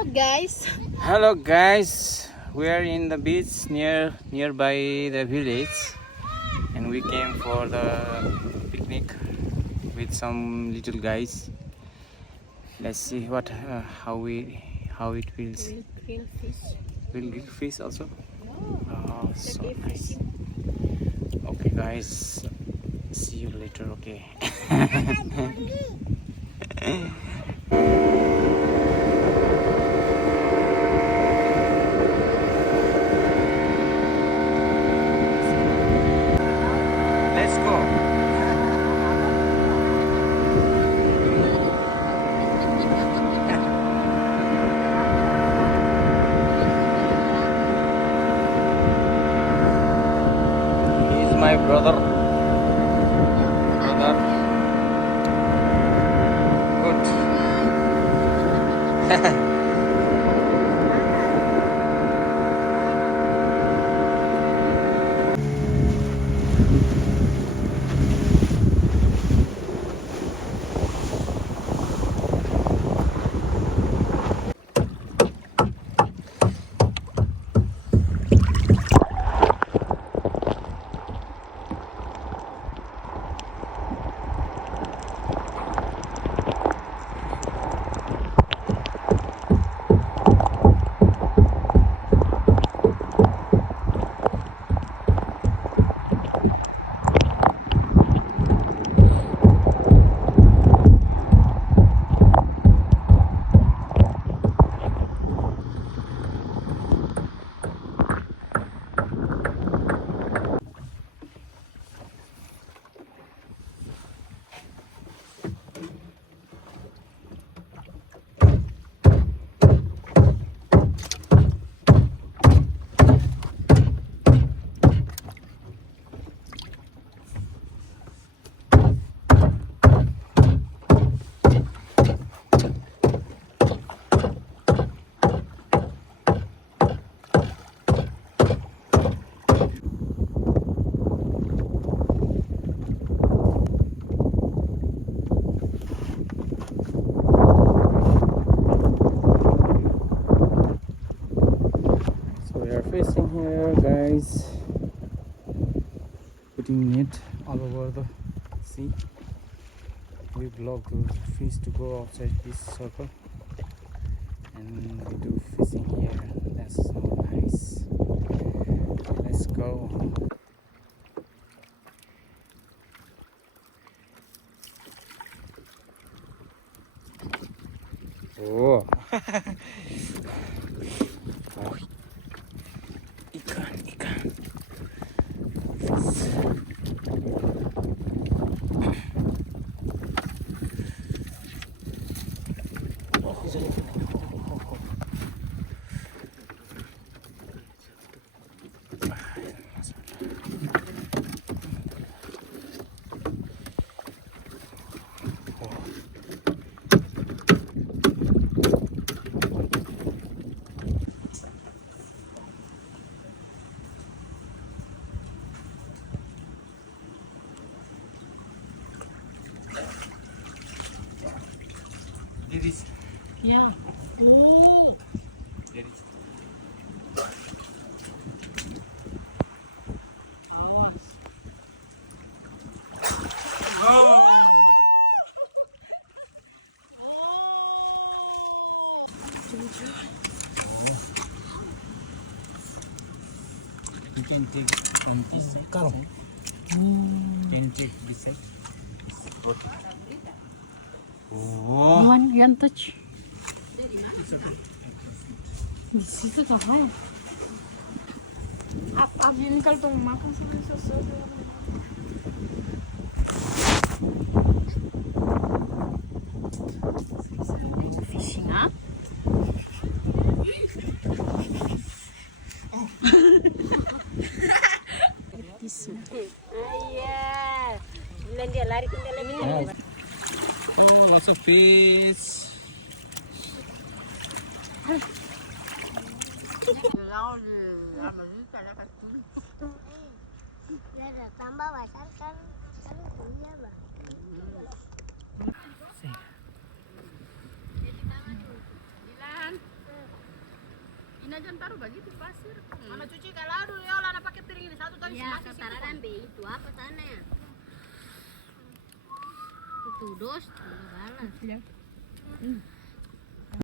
Guys, Hello guys, we are in the beach nearby the village, and we came for the picnic with some little guys. Let's see how it feels. we'll grill fish. We'll get fish also. Yeah, Oh, so okay, nice. fishing. Okay guys, see you later. Okay. Let's go. He's my brother. Good. So we are facing here, guys. Putting net all over the sea. We block the fish to go outside this circle, and we do fishing here. That's so nice. Let's go. Oh. There is. Yeah. Oh, There is. awas. Oh. Oh. Oh. You can take from this side. Oh. Can you take this side? Rotate. You Oh. want touch? It's okay. Di situ tak apa ya? Apa ini kalau tuh makan sama sesuatu. Oh, fishing ah? Oh. Iya. Bilang dia lari ke dalam ini. Wow. Oh, lots of fish. Bilang di Amerika lah kasih. Ya, tambah besar kan kuliah bang.